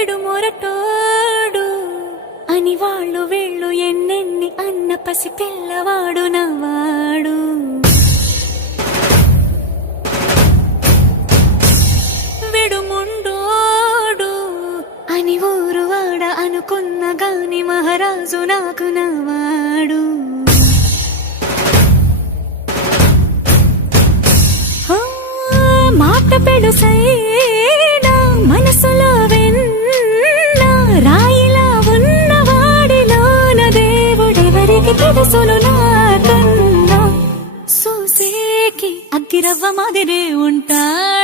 విడు మొరటోడు అని వాళ్ళు వీళ్ళు ఎన్నెన్ని అన్న పసి పిల్లవాడు నవ్వాడు. విడు ముండోడు అని ఊరు వాడ అనుకున్న గాని మహారాజు నాకు నవ్వాడు. మాట పెడుసైనా మనసులో వెన్న రాయిలా ఉన్నవాడిలోన దేవుడెవరికి తెలుసును నాకన్నా. సూసేకి అగ్గిరవ్వ మాదిరే ఉంటా